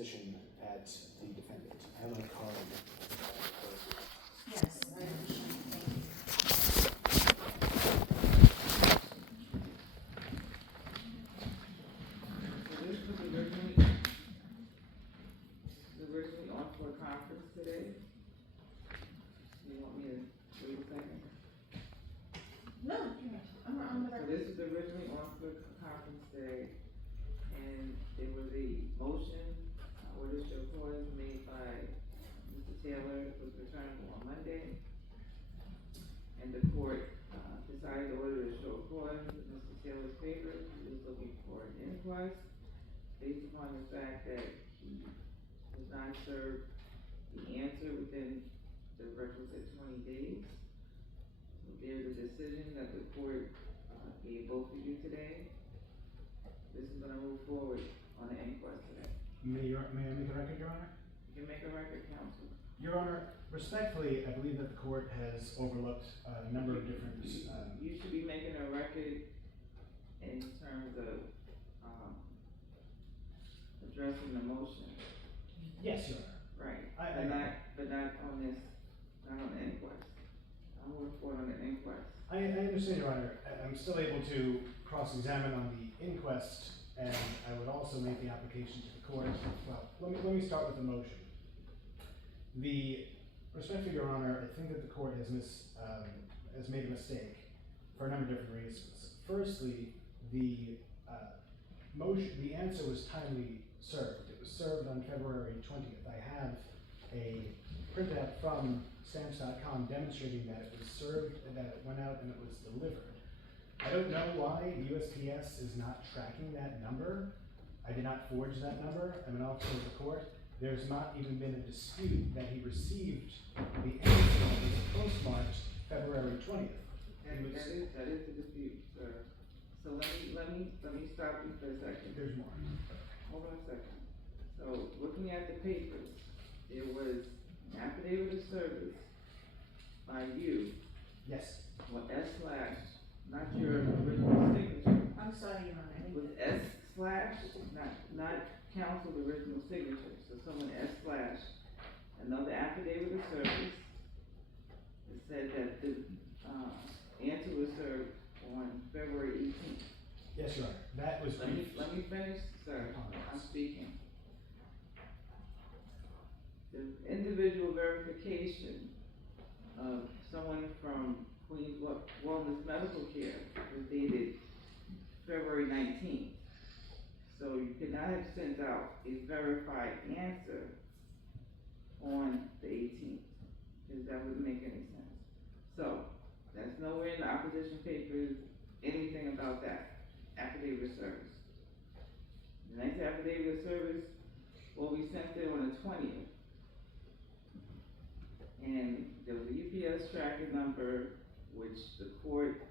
position at the defendant. I have my card. Yes, I understand. Thank you. So this was originally on for a conference today. You want me to wait a second? No, I'm So this was originally on for a conference today, and there was a motion, order show cause made by Mr. Taylor, was returned on Monday. And the court, decided to order a show cause in Mr. Taylor's favor. He was looking for an inquest based upon the fact that he was not served the answer within the requisite 20 days. There's a decision that the court gave both of you today. This is gonna move forward on the inquest today. May I make a record, Your Honor? You can make a record, counsel. Your Honor, respectfully, I believe that the court has overlooked a number of different. You should be making a record in terms of addressing the motion. Yes, Your Honor. Right. But not on this, not on the inquest. I'm moving forward on the inquest. I understand, Your Honor. I'm still able to cross-examine on the inquest, and I would also make the application to the court. Well, let me start with the motion. Respectfully, Your Honor, I think that the court has made a mistake for a number of different reasons. Firstly, the answer was timely served. It was served on February 20th. I have a printout from stamps.com demonstrating that it was served, and that it went out and it was delivered. I don't know why USPS is not tracking that number. I did not forge that number. I'm an officer of the court. There's not even been a dispute that he received the answer that was postmarked February 20th. That is the dispute, sir. So let me stop you for a second. There's more. Hold on a second. So looking at the papers, there was an affidavit of service by you. Yes. Or S/, not your original signature. I'm sorry, Your Honor. With S/, not counsel's original signature. So someone S/, another affidavit of service. It said that the answer was served on February 18th. Yes, Your Honor. That was Let me finish, sir. I'm speaking. The individual verification of someone from Queens Wellness Medical Care was dated February 19th. So you could not have sent out a verified answer on the 18th, because that wouldn't make any sense. So, that's nowhere in the opposition papers, anything about that affidavit of service. The next affidavit of service will be sent there on the 20th. And there was a UPS tracking number, which the court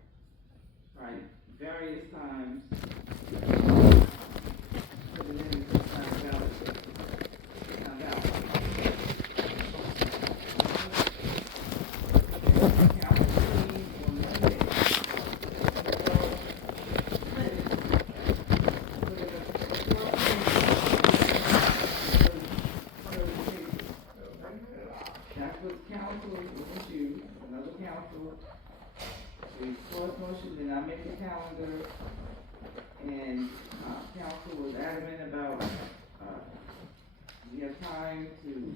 tried various times put it in, it's not valid. It's not valid. That's what counsel, wasn't you, another counsel, the fourth motion did not make the calendar, and, counsel was adamant about, we have time to,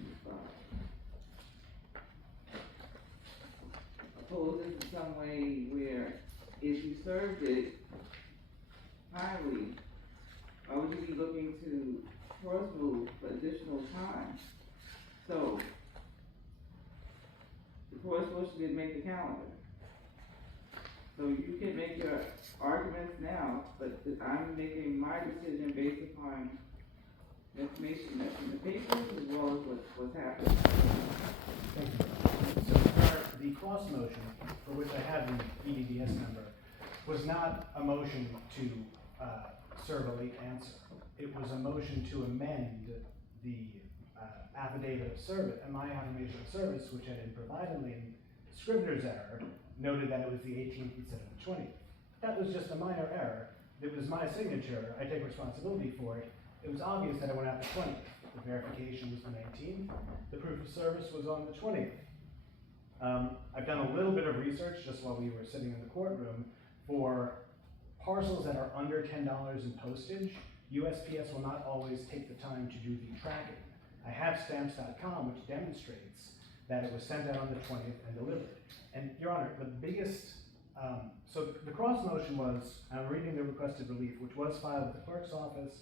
oppose this in some way where if you served it timely, why would you be looking to cross move for additional time? So, the cross motion didn't make the calendar. So you can make your arguments now, but I'm making my decision based upon information that's in the papers as well as what's happening. Thank you. So, Your Honor, the cross motion, for which I have the EDDS number, was not a motion to serve a late answer. It was a motion to amend the affidavit of service, and my affirmation of service, which had been provided in Scrivener's error, noted that it was the 18th instead of the 20th. That was just a minor error. It was my signature. I take responsibility for it. It was obvious that it went out the 20th. the verification was the 19th, the proof of service was on the 20th. I've done a little bit of research just while we were sitting in the courtroom for parcels that are under $10 in postage. USPS will not always take the time to do the tracking. I have stamps.com, which demonstrates that it was sent out on the 20th and delivered. And Your Honor, the biggest, so the cross motion was, I'm reading the requested relief, which was filed with the clerk's office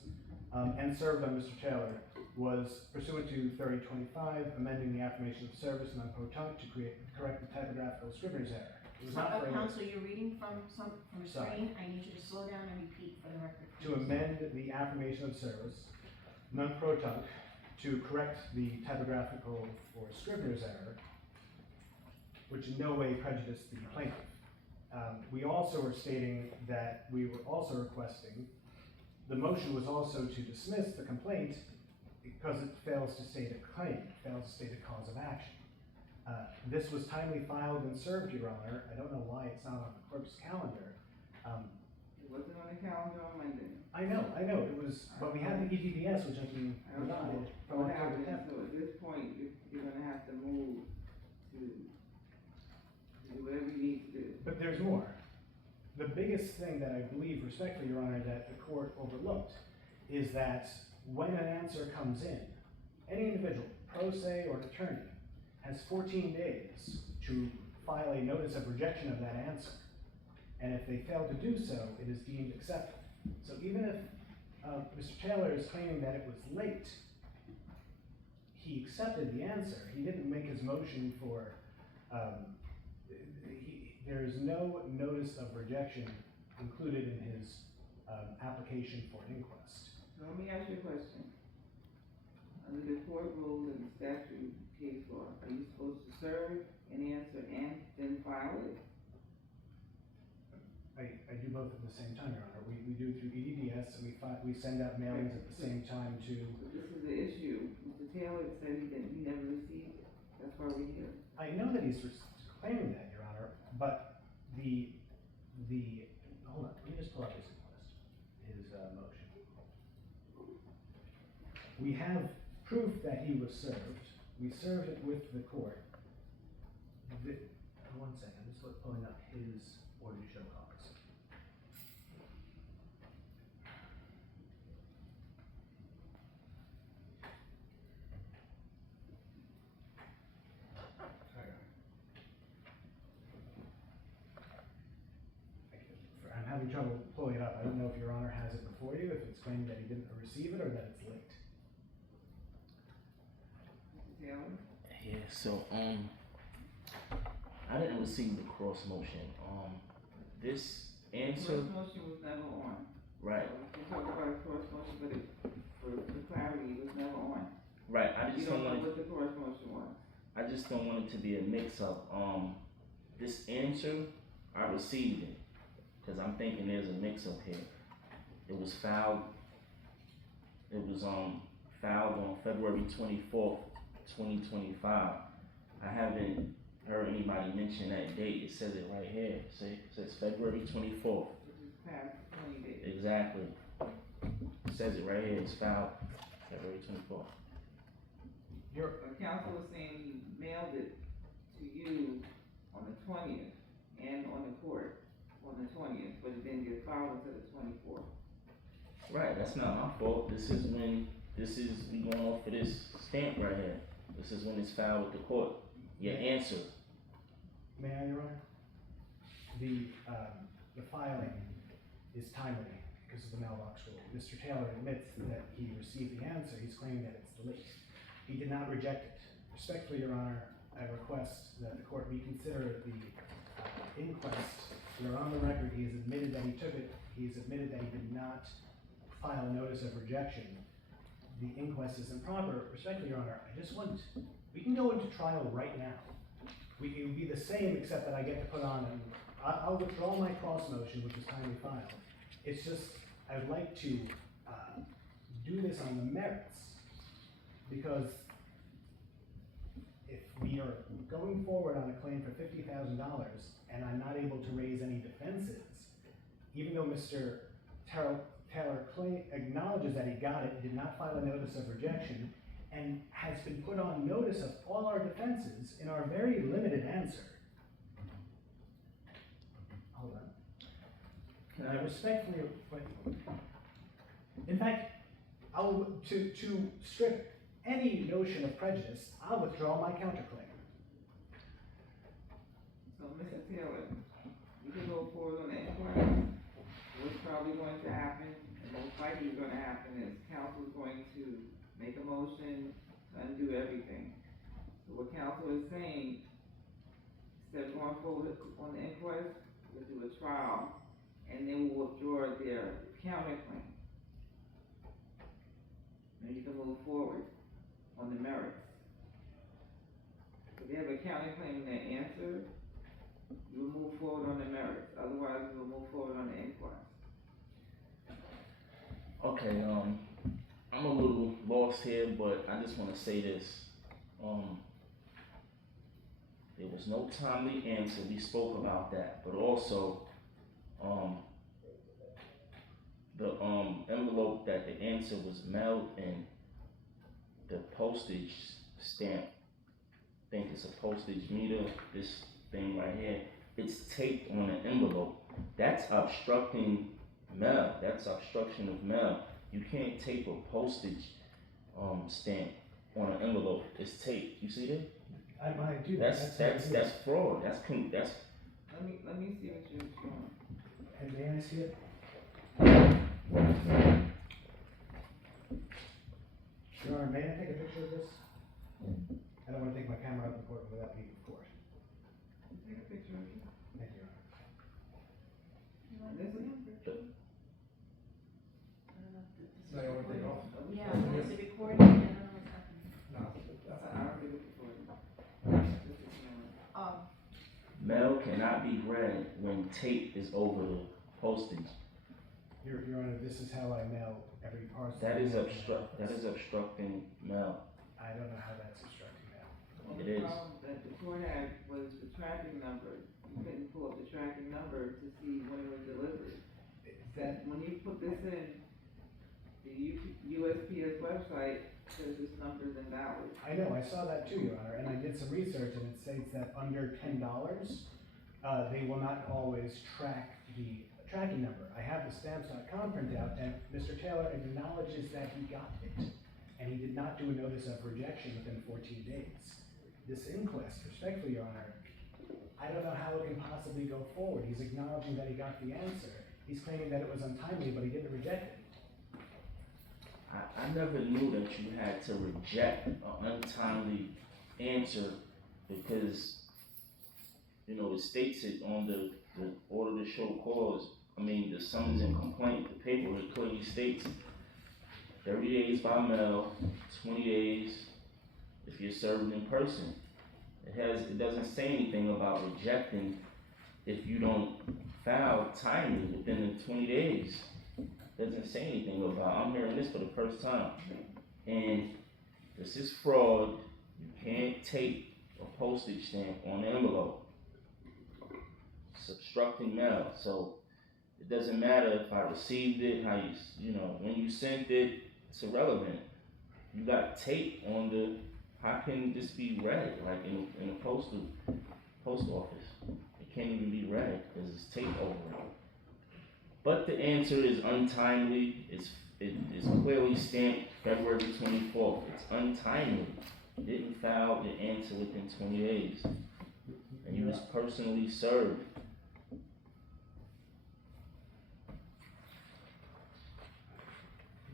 and served on Mr. Taylor, was pursuant to 3025, amending the affirmation of service non-protunct to correct the typographical scrivener's error. It was not for a Counsel, you're reading from a Sorry. screen, I need you to slow down and repeat for the record. to amend the affirmation of service non-protunct to correct the typographical or scrivener's error, which in no way prejudiced the plaintiff. We also were stating that we were also requesting, the motion was also to dismiss the complaint because it fails to state a claim, it fails to state a cause of action. This was timely filed and served, Your Honor. I don't know why it's not on the clerk's calendar. It wasn't on the calendar on Monday. I know, it was, but we have the ETDS, which has been I don't know provided from what October happened, 10th. so at this point, you're gonna have to move to do whatever you need to do. But there's more. The biggest thing that I believe, respectfully, Your Honor, that the court overlooked is that when an answer comes in, any individual, pro se or attorney, has 14 days to file a notice of rejection of that answer. And if they fail to do so, it is deemed accepted. So even if Mr. Taylor is claiming that it was late, he accepted the answer. He didn't make his motion for, there is no notice of rejection included in his application for an inquest. So let me ask you a question. Under the court rule and the statute case law, are you supposed to serve an answer and then file it? I do both at the same time, Your Honor. We do it through EDDS, and we send out mailings at the same time to. So this is the issue. Mr. Taylor said he never received it. That's why we're here. I know that he's claiming that, Your Honor, but hold on, let me just pull up his motion. We have proof that he was served. We served it with the court. One second, I'm just pulling up his order to show cause. I'm having trouble pulling it up. I don't know if Your Honor has it before you, if it's claiming that he didn't receive it or that it's late. Mr. Taylor? Yeah, so I didn't receive the cross motion. This answer, Cross motion was never on. right, So we can talk about a cross motion, but for clarity, it was never on. right. I You just don't don't know want what the cross motion was. I just don't want it to be a mix-up. This answer, I received it, cause I'm thinking there's a mix-up here. It was filed. It was filed on February 24th, 2025. I haven't heard anybody mention that date. It says it right here. See, it says February 24th. Which is past 20 days. Exactly. It says it right here. It's filed February 24th. Counsel was saying he mailed it to you on the 20th and on the court on the 20th, but it didn't get filed until the 24th. Right. That's not my fault. We going off of this stamp right here. This is when it's filed with the court. Your answer. May I, Your Honor? The filing is timely because of the mailbox rule. Mr. Taylor admits that he received the answer. He's claiming that it's late. He did not reject it. Respectfully, Your Honor, I request that the court reconsider the inquest. We are on the record. He has admitted that he took it. He has admitted that he did not file a notice of rejection. The inquest is improper. Respectfully, Your Honor, we can go into trial right now. It would be the same except that I get to put on, I'll withdraw my cross motion, which is timely filed. It's just, I would like to do this on the merits, because if we are going forward on a claim for $50,000 and I'm not able to raise any defenses, even though Mr. Taylor acknowledges that he got it, did not file a notice of rejection, and has been put on notice of all our defenses in our very limited answer. Hold on. Can I respectfully, in fact, to strip any notion of prejudice, I'll withdraw my counterclaim. So, Mr. Taylor, you can go forward on the inquiry. What's probably going to happen, and most likely is gonna happen, is council is going to make a motion to undo everything. So what council is saying, instead of going forward on the inquest, we'll do a trial, and then we'll withdraw their counterclaim. And you can move forward on the merits. If they have a counterclaim and their answer, you will move forward on the merits, otherwise we will move forward on the inquest. Okay, I'm a little lost here, but I just wanna say this. There was no timely answer, we spoke about that, but also, the envelope that the answer was mailed in, the postage stamp, I think it's a postage meter, this thing right here, it's taped on an envelope. That's obstructing mail, that's obstruction of mail. You can't tape a postage stamp on an envelope, it's taped, you see that? I might do that. That's fraud, that's Let me see what you're showing. And may I see it? Your Honor, may I take a picture of this? I don't want to take my camera out of the court without being recorded. Take a picture of it. Thank you, Your Honor. You want This to is- see them? I don't know if this is No, you wanna take it recorded. off? Yeah, is it recording? I don't know what's happening. No. I don't think it's recorded. This is, mail cannot be read when tape is over the postage. Your Honor, this is how I mail every parcel. That is obstructing mail. I don't know how that's obstructing mail. It The is. problem that the court had was the tracking number. You couldn't pull up the tracking number to see when it was delivered. That, When you put this in, the USPS website says this number is invalid. I know, I saw that too, Your Honor, and I did some research and it states that under $10, they will not always track the tracking number. I have the stamps.com printout and Mr. Taylor acknowledges that he got it. And he did not do a notice of rejection within 14 days. This inquest, respectfully, Your Honor, I don't know how it can possibly go forward. He's acknowledging that he got the answer. He's claiming that it was untimely, but he didn't reject it. I never knew that you had to reject an untimely answer because, you know, it states it on the order to show cause. I mean, the summons and complaint, the paper, it clearly states 30 days by mail, 20 days if you're served in person. It doesn't say anything about rejecting if you don't file timely within the 20 days. Doesn't say anything about, I'm hearing this for the first time. And this is fraud. You can't tape a postage stamp on an envelope. It's obstructing mail. So it doesn't matter if I received it, how you know, when you sent it, it's irrelevant. You got tape on the, how can this be read? Like in a post office. It can't even be read because it's tape over it. But the answer is untimely. It is clearly stamped February 24th. It's untimely. You didn't file the answer within 20 days. And you was personally served.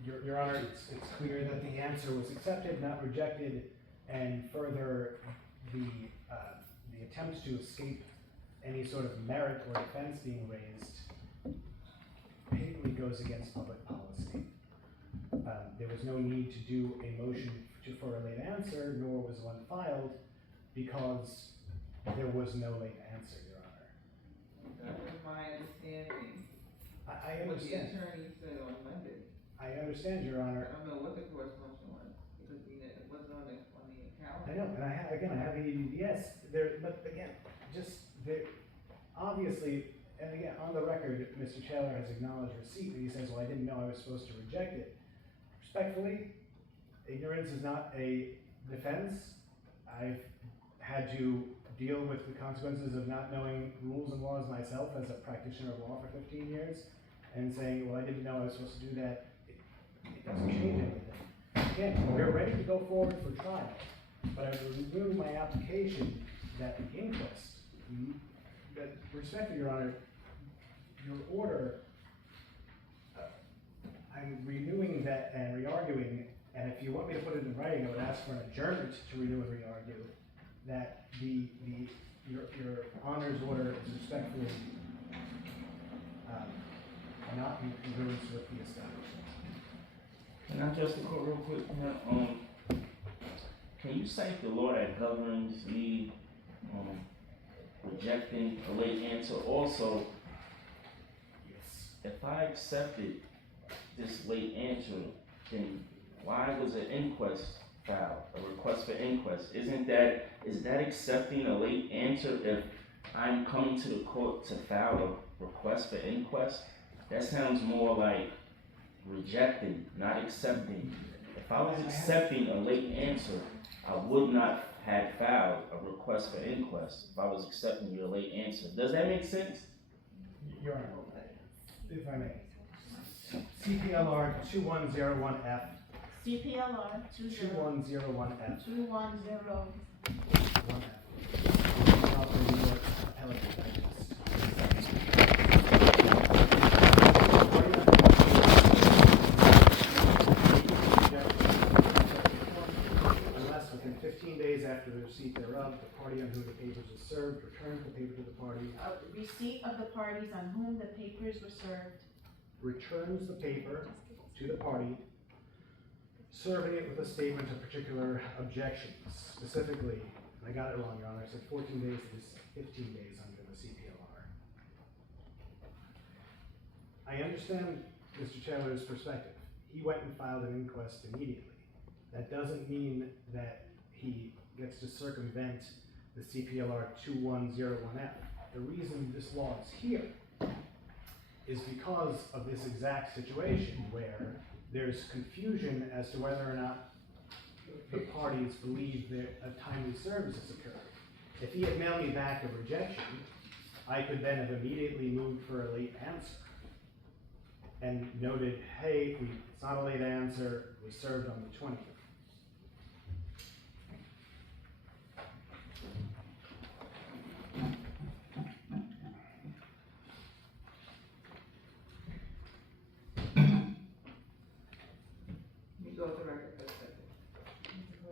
Your Honor, it's clear that the answer was accepted, not rejected, and further, the attempt to escape any sort of merit or defense being raised patently goes against public policy. There was no need to do a motion for a late answer, nor was one filed, because there was no late answer, Your Honor. That was my understanding. I What the understand. attorney said on Monday. I understand, Your I Honor. don't know what the court's motion was, because it wasn't on the calendar. I know, and I have yes, but again, obviously, and again, on the record, Mr. Taylor has acknowledged receipt, and he says, well, I didn't know I was supposed to reject it. Respectfully, ignorance is not a defense. I've had to deal with the consequences of not knowing rules and laws myself as a practitioner of law for 15 years, and saying, well, I didn't know I was supposed to do that. It doesn't change anything. Again, we're ready to go forward for trial, but I would remove my application that the inquest, that, respectfully, Your Honor, your order, I'm renewing that and re-arguing, and if you want me to put it in writing, I would ask for an adjournment to renew and re-argue that your Honor's order is respectfully not in congruence with the establishment. Can I address the court real quick? Can you cite the law that governs me rejecting a late answer? Also, Yes. if I accepted this late answer, then why was an inquest filed, a request for inquest? Is that accepting a late answer if I'm coming to the court to file a request for inquest? That sounds more like rejecting, not accepting. If I was accepting a late answer, I would not have filed a request for inquest if I was accepting your late answer. Does that make sense? Your Honor, if I may. CPLR 2101F. CPLR 2101F. 2101. 1F. Out the New York Appellate Digest. Unless within 15 days after the receipt thereof, the party on whom the papers are served returns the paper to the party, Receipt of the parties on whom the papers were served. returns the paper to the party, serving it with a statement of particular objections. Specifically, and I got it wrong, Your Honor, I said 14 days, it is 15 days under the CPLR. I understand Mr. Taylor's perspective. He went and filed an inquest immediately. That doesn't mean that he gets to circumvent the CPLR 2101F. The reason this law is here is because of this exact situation where there's confusion as to whether or not the parties believe that a timely service has occurred. If he had mailed me back a rejection, I could then have immediately moved for a late answer and noted, hey, it's not a late answer, it was served on the 20th. You go to record for a second.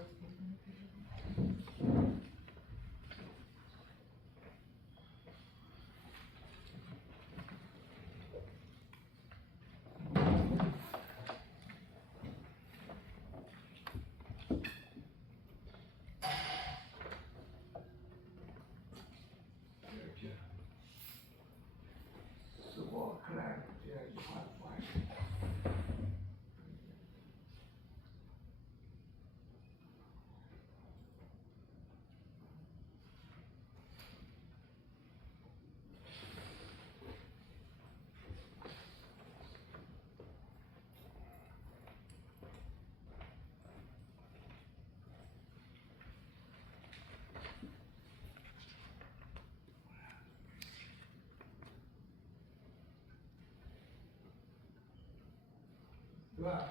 Right.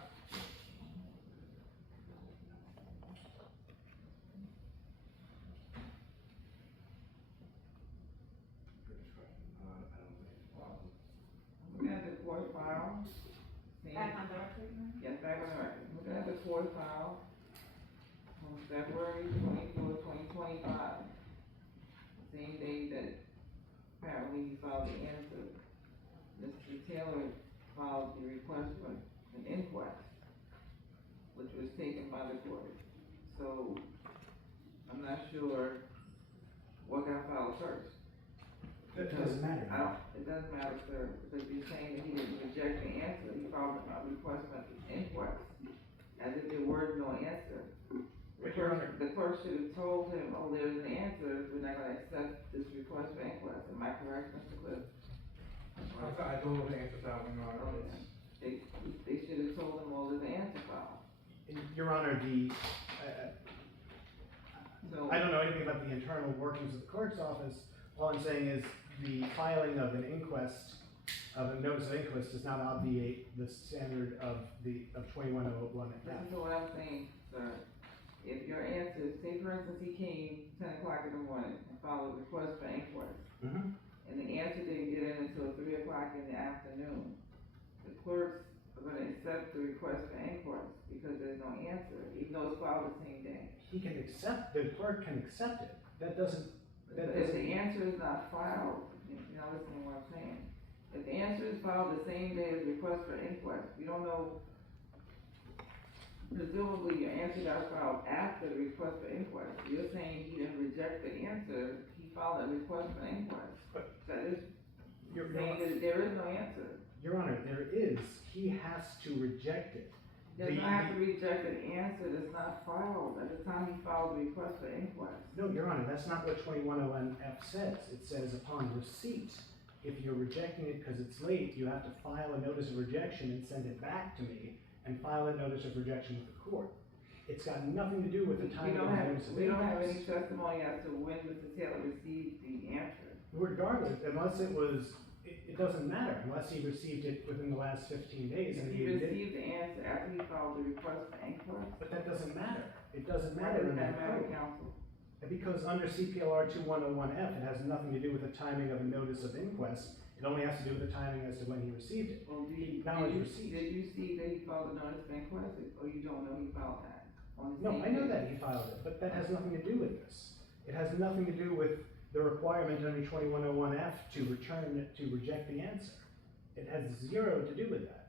Looking at the court file. seeing- Back on the record, Yes, back on the record. Looking at the court file on February 24, 2025. Same day that apparently he filed the answer. Mr. Taylor filed the request for an inquest, which was taken by the court. So, I'm not sure what got filed first. That doesn't matter. It doesn't matter, sir, because you're saying that he didn't reject the answer, he filed a request for an inquest, as if there were no answer. Your Honor. The clerk should have told him, oh, there's an answer, we're not gonna accept this request for inquest, am I correct, Mr. Cliff? I don't know the answer to that one, Your Honor. They should have told him, well, there's an answer filed. Your Honor, So, I don't know anything about the internal workings of the clerk's office. All I'm saying is the filing of an inquest, of a notice of inquest, does not obviate the standard of 2101. listen to what I'm saying, sir. If your answer, say for instance, he came 10 o'clock in the morning and filed a request for inquest, Mhm. and the answer didn't get in until 3 o'clock in the afternoon, the clerks are gonna accept the request for inquest because there's no answer, even though it's filed the same day. The clerk can accept it. That doesn't, But if the answer is not filed, you're not listening to what I'm saying. If the answer is filed the same day as the request for inquest, we don't know, presumably your answer got filed after the request for inquest. You're saying he didn't reject the answer, he filed a request for inquest. That is Your saying that there is no answer. Your Honor, there is. He has to reject it. He does not have to reject an answer that's not filed at the time he filed the request for inquest. No, Your Honor, that's not what 2101F says. It says upon receipt, if you're rejecting it because it's late, you have to file a notice of rejection and send it back to me and file a notice of rejection with the court. It's got nothing to do with the timing of the notice of We don't have any inquest. testimony as to when Mr. Taylor received the answer. Regardless, unless it doesn't matter, unless he received it within the last 15 days and If he he did. received the answer after he filed the request for inquest, But that doesn't matter. It doesn't why matter does in that the matter, code. counsel? Because under CPLR 2101F, it has nothing to do with the timing of a notice of inquest. It only has to do with the timing as to when he received it. Well, Now did it's received. you see that he filed a notice of inquest, or you don't know he filed that? On the No, same I know day? that he filed it, but that has nothing to do with this. It has nothing to do with the requirement under 2101F to reject the answer. It has zero to do with that.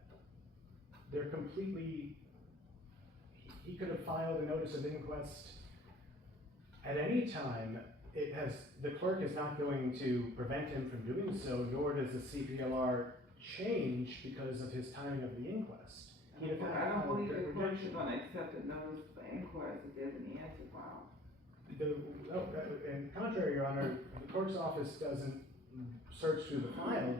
They're completely, he could have filed a notice of inquest at any time. The clerk is not going to prevent him from doing so, nor does the CPLR change because of his timing of the inquest. He'd have had to I don't file a believe the clerk is rejection. gonna accept a notice for inquest if there's an answer filed. And contrary, Your Honor, the clerk's office doesn't search through the file.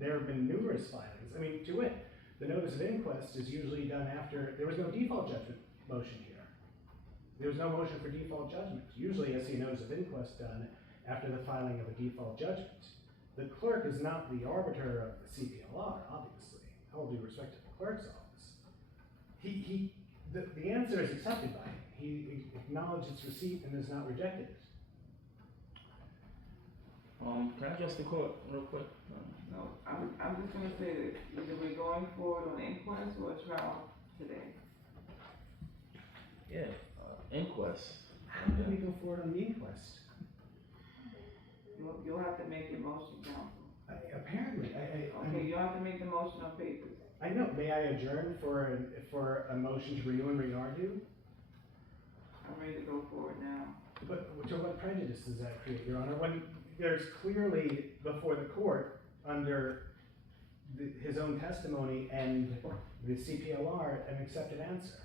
There have been numerous filings. I mean, to wit, the notice of inquest is usually done after, there was no default judgment motion here. There was no motion for default judgment. Usually I see a notice of inquest done after the filing of a default judgment. The clerk is not the arbiter of the CPLR, obviously. All due respect to the clerk's office. The answer is accepted by him. He acknowledged its receipt and has not rejected it. Can I address the court real quick? No, I'm just gonna say that either we're going forward on inquest or a trial today. Yeah, inquest. How do we go forward on the inquest? You'll have to make your motion, counsel. Apparently, Okay, you'll have to make the motion on papers. I know. May I adjourn for a motion to renew and re-argue? I'm ready to go forward now. But to what prejudice does that create, Your Honor? When there's clearly before the court, under his own testimony and the CPLR, an accepted answer.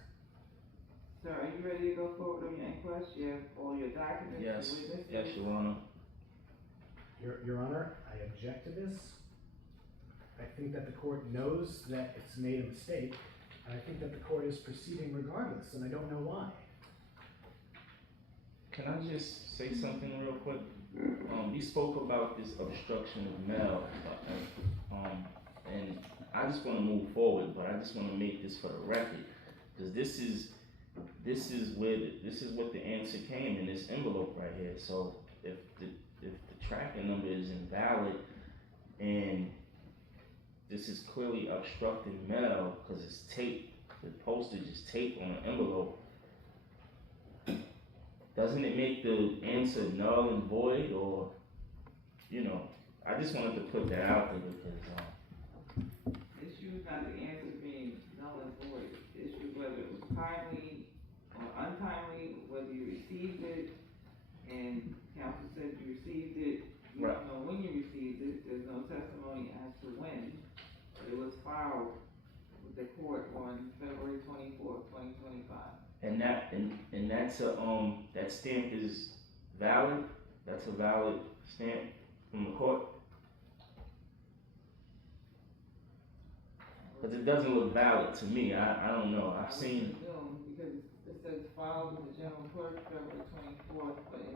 Sir, are you ready to go forward on your inquest? You have all your documents, your Yes, witnesses? yes, Your Honor. Your Honor, I object to this. I think that the court knows that it's made a mistake, and I think that the court is proceeding regardless, and I don't know why. Can I just say something real quick? You spoke about this obstruction of mail, and I just want to move forward, but I just want to make this for the record, because this is what the answer came in this envelope right here. So if the tracking number is invalid and this is clearly obstructed mail because it's taped, the postage is taped on an envelope, doesn't it make the answer null and void? Or, I just wanted to put that out there because The issue is not the answer being null and void. The issue is whether it was timely or untimely, whether you received it, and counsel said you received it. You Right. don't know when you received it. There's no testimony as to when. But it was filed with the court on February 24th, 2025. and that's that stamp is valid. That's a valid stamp from the court. Because it doesn't look valid to me. I don't know. I've seen. Because says filed with the general clerk February 24th, but in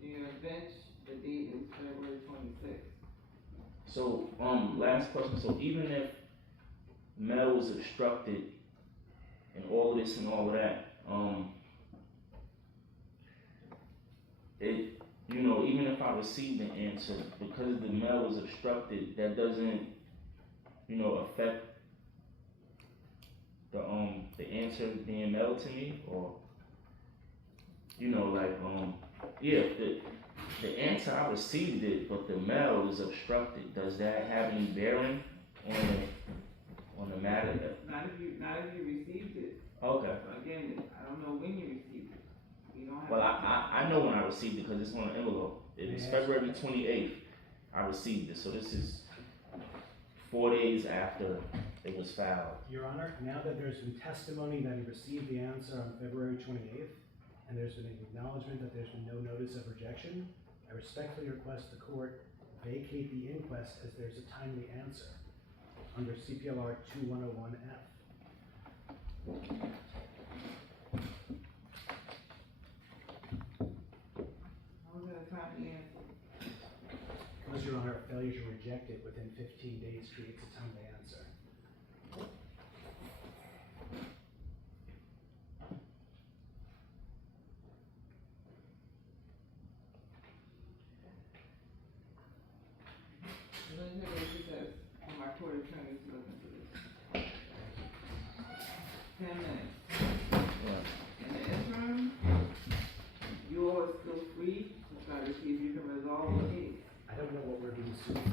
New York bench, the date is February 26th. So, last question, so even if mail was obstructed and all of this and all of that, even if I received an answer, because the mail was obstructed, that doesn't, affect the answer being mailed to me, or, the answer I received it, but the mail is obstructed, does that have any bearing on the matter? Not if you received it. Okay. So again, I don't know when you received it. You don't have. Well, I know when I received it because it's on an envelope. It was February 28th. I received it, so this is 4 days after it was filed. Your Honor, now that there's been testimony that he received the answer on February 28th, and there's been an acknowledgement that there's been no notice of rejection, I respectfully request the court vacate the inquest as there's a timely answer under CPLR 2101F. How was that a timely answer? Because, Your Honor, a failure to reject it within 15 days creates a timely answer. Let me tell you what she says for my court attorney to look into this. 10 minutes. Yeah. In the interim, you all are still free to try to see if you can resolve the case. I don't know what we're being sued for.